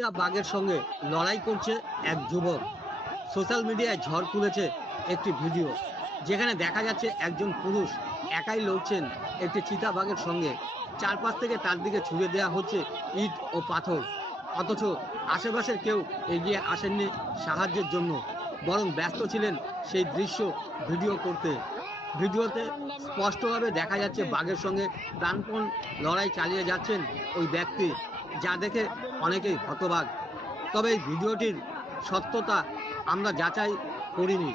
চিতা বাঘের সঙ্গে লড়াই করছে এক যুবক। সোশ্যাল মিডিয়ায় ঝড় তুলেছে একটি ভিডিও, যেখানে দেখা যাচ্ছে একজন পুরুষ একাই লড়ছেন একটি চিতাবাঘের সঙ্গে। চারপাশ থেকে তার দিকে ছুড়ে দেওয়া হচ্ছে ইট ও পাথর, অথচ আশেপাশের কেউ এগিয়ে আসেননি সাহায্যের জন্য, বরং ব্যস্ত ছিলেন সেই দৃশ্য ভিডিও করতে। ভিডিওতে স্পষ্টভাবে দেখা যাচ্ছে বাঘের সঙ্গে প্রাণপণ লড়াই চালিয়ে যাচ্ছেন ওই ব্যক্তি, যা দেখে অনেকেই হতবাক। তবে এই ভিডিওটির সত্যতা আমরা যাচাই করিনি।